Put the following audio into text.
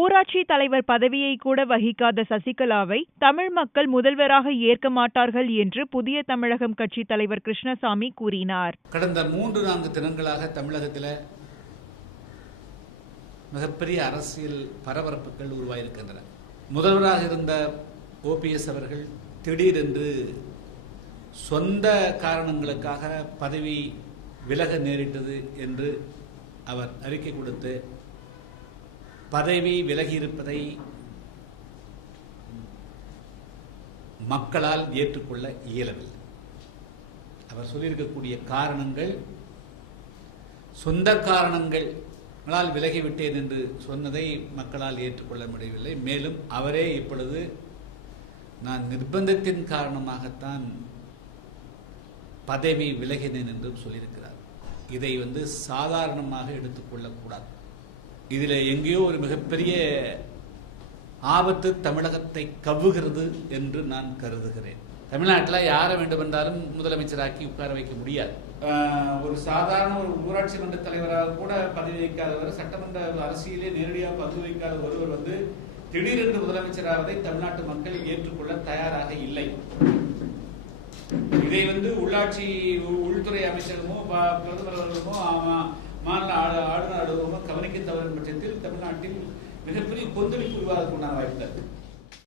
ஊராட்சி தலைவர் பதவியை கூட வகிக்காத சசிகலாவை தமிழ் மக்கள் முதல்வராக ஏற்க மாட்டார்கள் என்று புதிய தமிழகம் கட்சி தலைவர் கிருஷ்ணசாமி கூறினார். கடந்த மூன்று நான்கு தினங்களாக தமிழகத்தில் மிகப்பெரிய அரசியல் பரபரப்புகள் உருவாயிருக்கின்றன. முதல்வராக இருந்த ஓபிஎஸ் அவர்கள் திடீரென்று சொந்த காரணங்களுக்காக பதவி விலக நேரிட்டது என்று அவர் அறிக்கை கொடுத்து பதவி விலகியிருப்பதை மக்களால் ஏற்றுக்கொள்ள இயலவில்லை. அவர் சொல்லியிருக்கக்கூடிய காரணங்கள் சொந்த காரணங்களால் விலகிவிட்டேன் என்று சொன்னதை மக்களால் ஏற்றுக்கொள்ள முடியவில்லை. மேலும் அவரே இப்பொழுது நான் நிர்பந்தத்தின் காரணமாகத்தான் பதவி விலகினேன் என்றும் சொல்லியிருக்கிறார். இதை வந்து சாதாரணமாக எடுத்துக்கொள்ளக்கூடாது. இதில் எங்கேயோ ஒரு மிகப்பெரிய ஆபத்து தமிழகத்தை கவ்வுகிறது என்று நான் கருதுகிறேன். தமிழ்நாட்டில் யாரை வேண்டுமென்றாலும் முதலமைச்சராக்கி உட்கார வைக்க முடியாது. ஒரு சாதாரண ஒரு ஊராட்சி மன்ற தலைவராக கூட பதவி வைக்காதவர் சட்டமன்ற அரசியலே நேரடியாக பதவி வைக்காத ஒருவர் வந்து திடீரென்று முதலமைச்சராவதை தமிழ்நாட்டு மக்கள் ஏற்றுக்கொள்ள தயாராக இல்லை. இதை வந்து உள்ளாட்சி உள்துறை அமைச்சகமோ பிரதமர் அவர்களுமோ மாநில ஆளுநர் பட்சத்தில் தமிழ்நாட்டில் மிகப்பெரிய கொந்தளிப்பு விவாதத்துக்கு உண்டான வாய்ப்பு